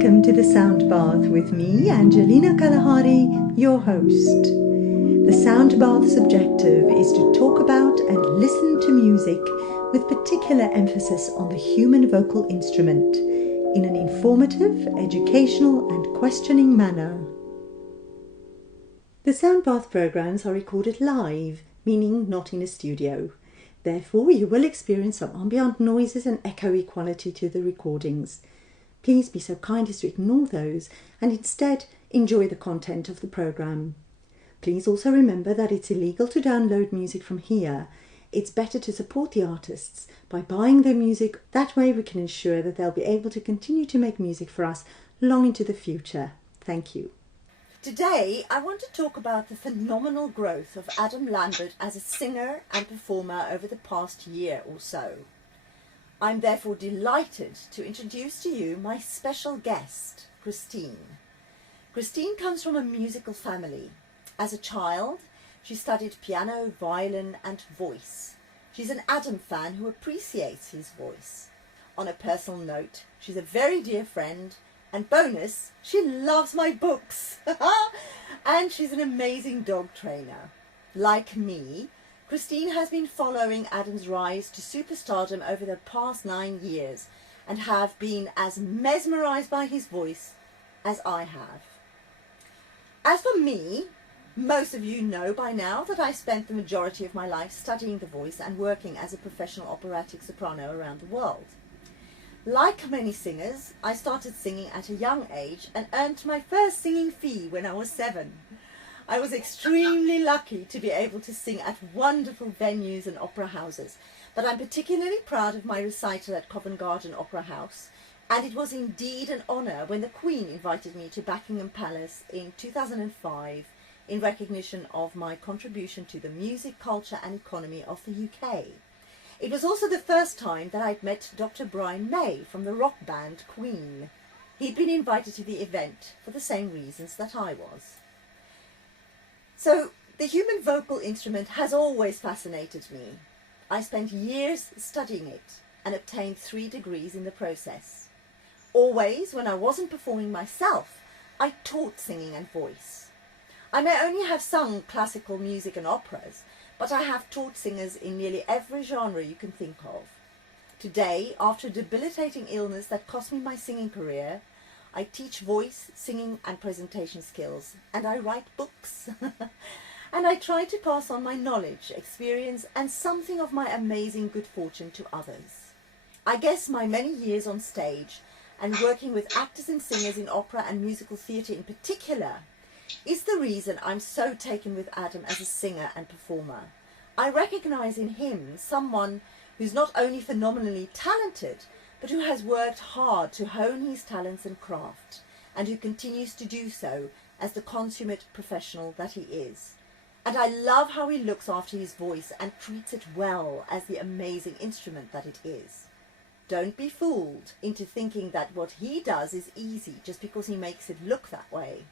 Welcome to the Sound Bath with me, Angelina Kalahari, your host. The Sound Bath's objective is to talk about and listen to music with particular emphasis on the human vocal instrument in an informative, educational and questioning manner. The Sound Bath programs are recorded live, meaning not in a studio. Therefore, you will experience some ambient noises and echoey quality to the recordings. Please be so kind as to ignore those and instead enjoy the content of the program. Please also remember that it's illegal to download music from here. It's better to support the artists by buying their music. That way we can ensure that they'll be able to continue to make music for us long into the future. Thank you. Today I want to talk about the phenomenal growth of Adam Lambert as a singer and performer over the past year or so. I'm therefore delighted to introduce to you my special guest, Christine. Christine comes from a musical family. As a child, she studied piano, violin and voice. She's an Adam fan who appreciates his voice. On a personal note, she's a very dear friend, and bonus, she loves my books. And she's an amazing dog trainer. Like me, Christine has been following Adam's rise to superstardom over the past 9 years and have been as mesmerised by his voice as I have. As for me, most of you know by now that I spent the majority of my life studying the voice and working as a professional operatic soprano around the world. Like many singers, I started singing at a young age and earned my first singing fee when I was 7. I was extremely lucky to be able to sing at wonderful venues and opera houses, but I'm particularly proud of my recital at Covent Garden Opera House, and it was indeed an honour when the Queen invited me to Buckingham Palace in 2005 in recognition of my contribution to the music, culture and economy of the UK. It was also the first time that I'd met Dr. Brian May from the rock band Queen. He'd been invited to the event for the same reasons that I was. So, the human vocal instrument has always fascinated me. I spent years studying it and obtained 3 degrees in the process. Always, when I wasn't performing myself, I taught singing and voice. I may only have sung classical music and operas, but I have taught singers in nearly every genre you can think of. Today, after a debilitating illness that cost me my singing career, I teach voice, singing and presentation skills, and I write books. And I try to pass on my knowledge, experience and something of my amazing good fortune to others. I guess my many years on stage and working with actors and singers in opera and musical theatre in particular is the reason I'm so taken with Adam as a singer and performer. I recognise in him someone who's not only phenomenally talented, but who has worked hard to hone his talents and craft, and who continues to do so as the consummate professional that he is. And I love how he looks after his voice and treats it well as the amazing instrument that it is. Don't be fooled into thinking that what he does is easy just because he makes it look that way.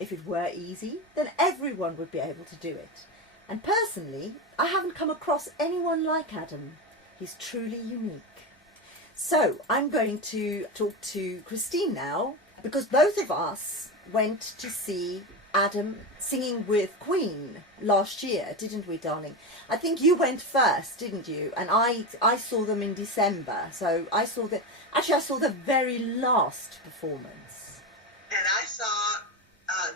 If it were easy, then everyone would be able to do it. And personally, I haven't come across anyone like Adam. He's truly unique. So, I'm going to talk to Christine now, because both of us went to see Adam singing with Queen last year, didn't we, darling? I think you went first, didn't you? And I saw them in December, so I saw the very last performance. And I saw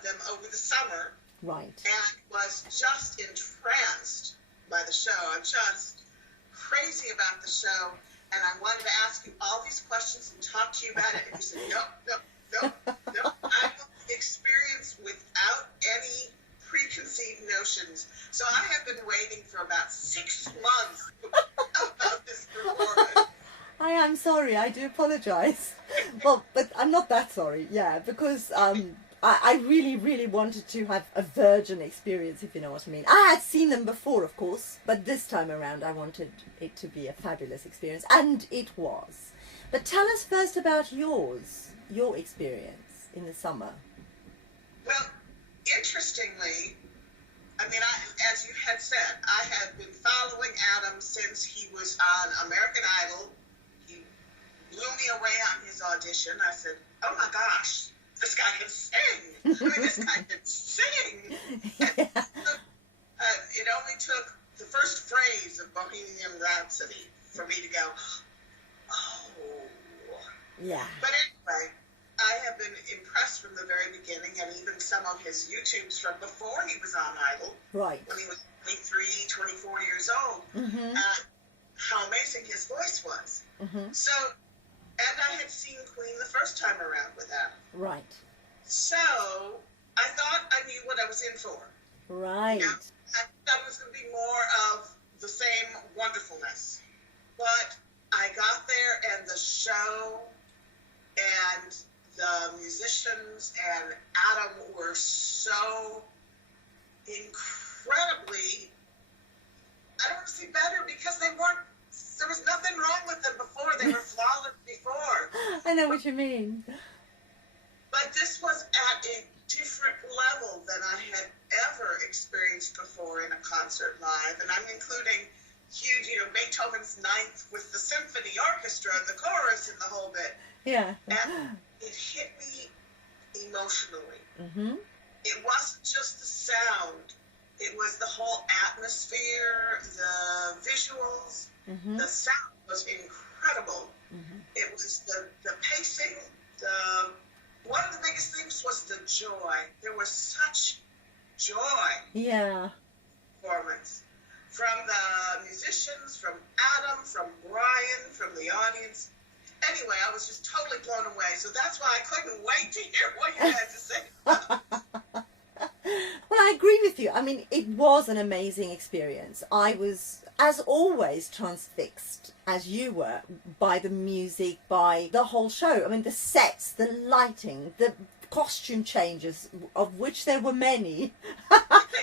them over the summer. Right. And was just entranced by the show. I'm just crazy about the show. And I wanted to ask you all these questions and talk to you about it. And you said, nope. I want the experience without any preconceived notions. So I have been waiting for about 6 months about this performance. I am sorry, I do apologise. Well, but I'm not that sorry, yeah, because I really, really wanted to have a virgin experience, if you know what I mean. I had seen them before, of course, but this time around I wanted it to be a fabulous experience, and it was. But tell us first about your experience in the summer. Well, interestingly, I mean, as you had said, I had been following Adam since he was on American Idol. He blew me away on his audition. I said, oh my gosh, this guy can sing. I mean, this guy can sing. And it only took the first phrase of Bohemian Rhapsody for me to go, oh. Yeah. But anyway, I have been impressed from the very beginning, and even some of his YouTubes from before he was on Idol, Right. when he was 23, 24 years old, Mm-hmm. how amazing his voice was. Mm-hmm. So, and I had seen Queen the first time around with Adam. Right. So, I thought I knew what I was in for. Right. You know, I thought it was going to be more of the same wonderfulness. But I got there, and the show and the musicians and Adam were so incredibly, I don't want to say better, because they weren't, there was nothing wrong with them before. They were flawless before. I know what you mean. But this was at a different level than I had ever experienced before in a concert live. And I'm including huge, Beethoven's Ninth with the symphony orchestra and the chorus and the whole bit. Yeah. And it hit me emotionally. Mm-hmm. It wasn't just the sound. It was the whole atmosphere, the visuals. Mm-hmm. The sound was incredible. Mm-hmm. It was the pacing. One of the biggest things was the joy. There was such joy Yeah. performance from the musicians, from Adam, from Brian, from the audience. Anyway, I was just totally blown away. So that's why I couldn't wait to hear what you had to say. Well, I agree with you. I mean, it was an amazing experience. I was, as always, transfixed, as you were, by the music, by the whole show. I mean, the sets, the lighting, the costume changes, of which there were many,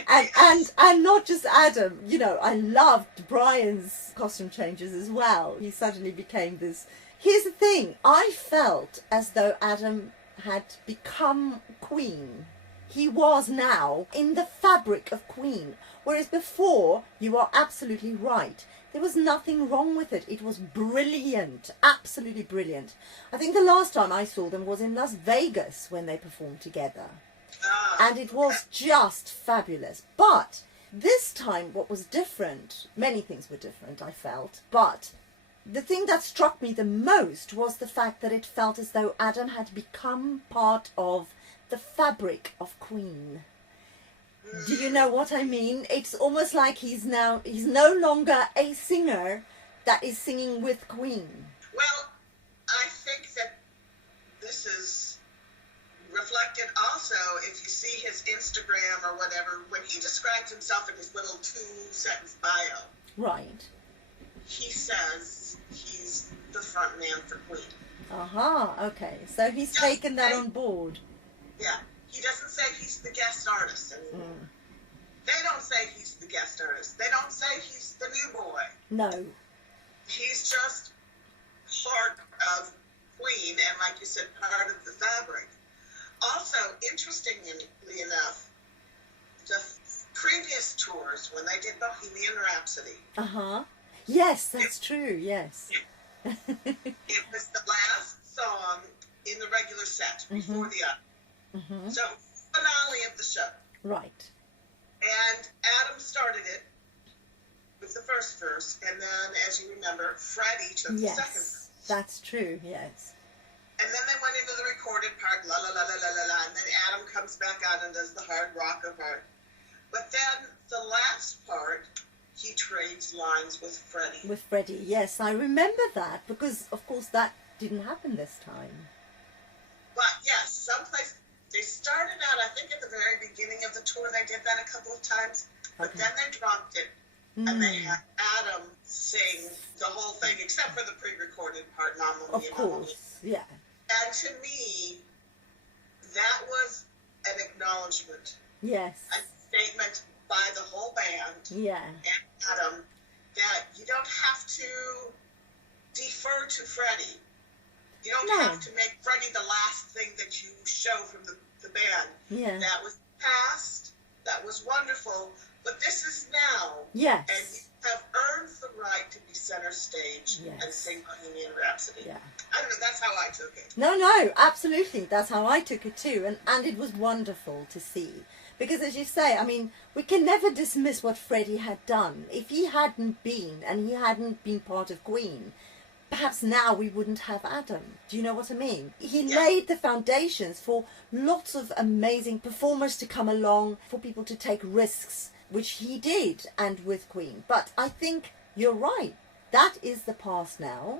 and not just Adam. I loved Brian's costume changes as well. He suddenly became this. Here's the thing. I felt as though Adam had become Queen. He was now in the fabric of Queen. Whereas before, you are absolutely right. There was nothing wrong with it. It was brilliant. Absolutely brilliant. I think the last time I saw them was in Las Vegas when they performed together. And it was just fabulous. But this time what was different, many things were different, I felt. But the thing that struck me the most was the fact that it felt as though Adam had become part of the fabric of Queen. Do you know what I mean? It's almost like he's no longer a singer that is singing with Queen. Well, I think that this is reflected also if you see his Instagram or whatever, when he describes himself in his little 2-sentence bio. Right. He says he's the front man for Queen. Okay. So he's taken that on board. Yeah. He doesn't say he's the guest artist anymore. They don't say he's the guest artist. They don't say he's the new boy. No. He's just part of Queen and, like you said, part of the fabric. Also, interestingly enough, the previous tours, when they did Bohemian Rhapsody. Yes, that's true, yes. It was the last song in the regular set before the other. So, finale of the show. Right. And Adam started it with the first verse, and then, as you remember, Freddie took the second verse. That's true, yes. And then they went into the recorded part, la la la la la la la, and then Adam comes back out and does the hard rock part. But then the last part, he trades lines with Freddie. With Freddie, yes, I remember that, because, of course, that didn't happen this time. But, yes, someplace, they started out, I think at the very beginning of the tour, they did that a couple of times, but then they dropped it, and they had Adam sing the whole thing, except for the pre-recorded part, Of course, yeah. And to me, that was an acknowledgement. Yes. A statement by the whole band. Yeah. And Adam, that you don't have to defer to Freddie. You don't have to make Freddie the last thing that you show from the band. Yeah. That was past. That was wonderful. but this is now. Yes. And you have earned the right to be center stage and sing Bohemian Rhapsody. Yeah. I don't know, that's how I took it. No, absolutely. That's how I took it too. And it was wonderful to see. Because as you say, I mean, we can never dismiss what Freddie had done. If he hadn't been, and he hadn't been part of Queen, perhaps now we wouldn't have Adam. Do you know what I mean? He laid the foundations for lots of amazing performers to come along, for people to take risks, which he did, and with Queen. But I think you're right. That is the past now,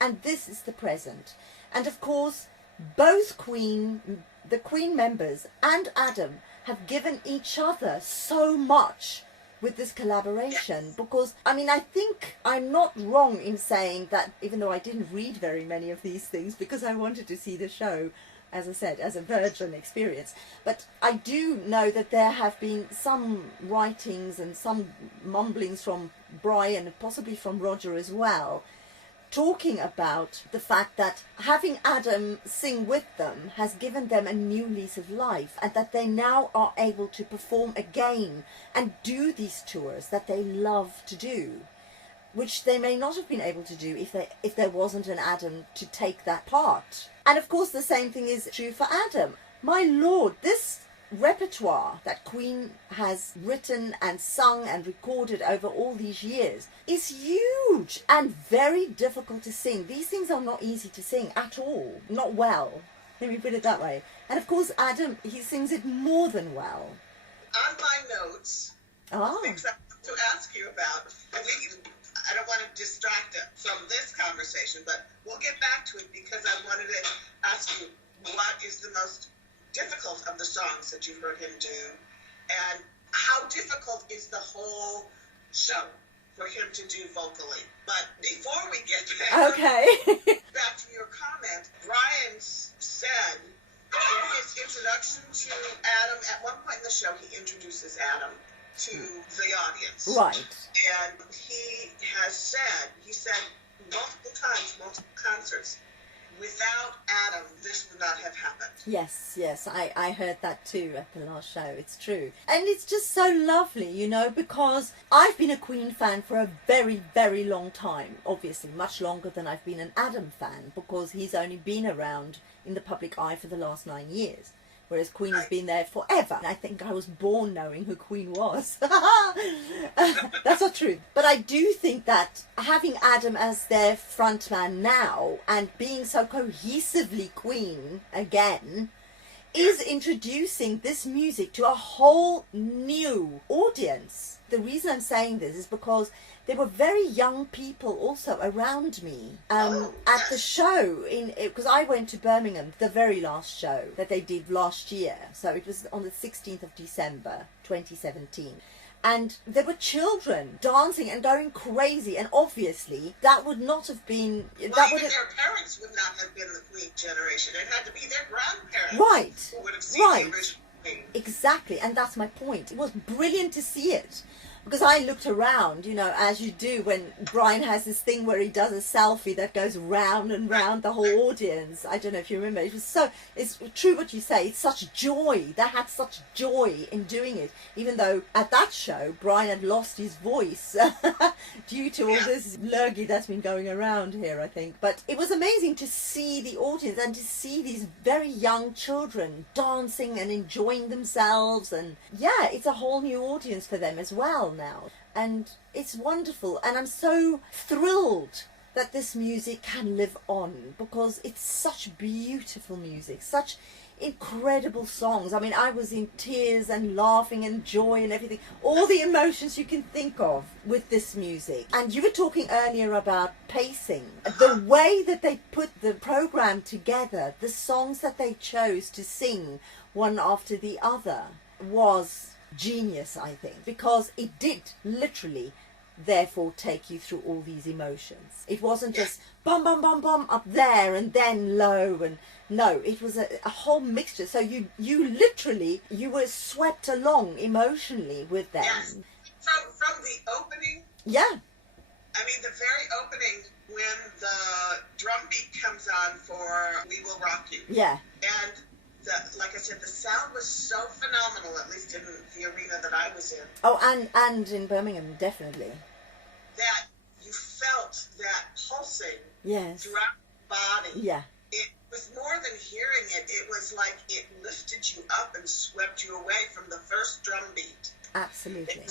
and this is the present. And of course, both the Queen members and Adam have given each other so much with this collaboration, because I mean, I think I'm not wrong in saying that, even though I didn't read very many of these things because I wanted to see the show, as I said, as a virgin experience, but I do know that there have been some writings and some mumblings from Brian and possibly from Roger as well, talking about the fact that having Adam sing with them has given them a new lease of life, and that they now are able to perform again and do these tours that they love to do, which they may not have been able to do if there wasn't an Adam to take that part. And of course the same thing is true for Adam. My Lord, this repertoire that Queen has written and sung and recorded over all these years is huge and very difficult to sing. These things are not easy to sing at all. Not well. Let me put it that way. And of course Adam, he sings it more than well. On my notes, things I want to ask you about, and I don't want to distract it from this conversation, but we'll get back to it because I wanted to ask you, what is the most difficult of the songs that you've heard him do, and how difficult is the whole show for him to do vocally? But before we get there, back to your comment, Brian said in his introduction to Adam, at one point in the show, he introduces Adam to the audience. Right. And he said multiple times, multiple concerts, without Adam, this would not have happened. Yes, I heard that too at the last show. It's true. And it's just so lovely, you know, because I've been a Queen fan for a very, very long time. Obviously, much longer than I've been an Adam fan, because he's only been around in the public eye for the last 9 years. Whereas Queen has been there forever. I think I was born knowing who Queen was. That's not true. But I do think that having Adam as their frontman now, and being so cohesively Queen again, is introducing this music to a whole new audience. The reason I'm saying this is because there were very young people also around me at the show, because I went to Birmingham, the very last show that they did last year. So it was on the 16th of December 2017. And there were children dancing and going crazy, and obviously that would not have been... Well, that even their parents would not have been the Queen generation. It had to be their grandparents who would have seen the original Queen. Exactly, and that's my point. It was brilliant to see it. Because I looked around, you know, as you do when Brian has this thing where he does a selfie that goes round and round the whole audience. I don't know if you remember. It was so, it's true what you say. It's such joy. They had such joy in doing it. Even though at that show, Brian had lost his voice due to all this lurgy that's been going around here, I think. But it was amazing to see the audience and to see these very young children dancing and enjoying themselves. And yeah, it's a whole new audience for them as well now, and it's wonderful, and I'm so thrilled that this music can live on, because it's such beautiful music, such incredible songs. I mean, I was in tears and laughing and joy and everything, all the emotions you can think of with this music. And you were talking earlier about pacing, the way that they put the program together, the songs that they chose to sing one after the other was genius, I think, because it did literally therefore take you through all these emotions. It wasn't just bum bum bum bum up there and then low, and no, it was a whole mixture. So you literally, you were swept along emotionally with them. Yes. From the opening. Yeah. I mean, the very opening, when the drum beat comes on for We Will Rock You. Yeah. And like I said, the sound was so phenomenal, at least in the arena that I was in. Oh, and in Birmingham, definitely. That you felt that pulsing Yes. throughout the body. Yeah. It was more than hearing it. It was like it lifted you up and swept you away from the first drum beat. Absolutely.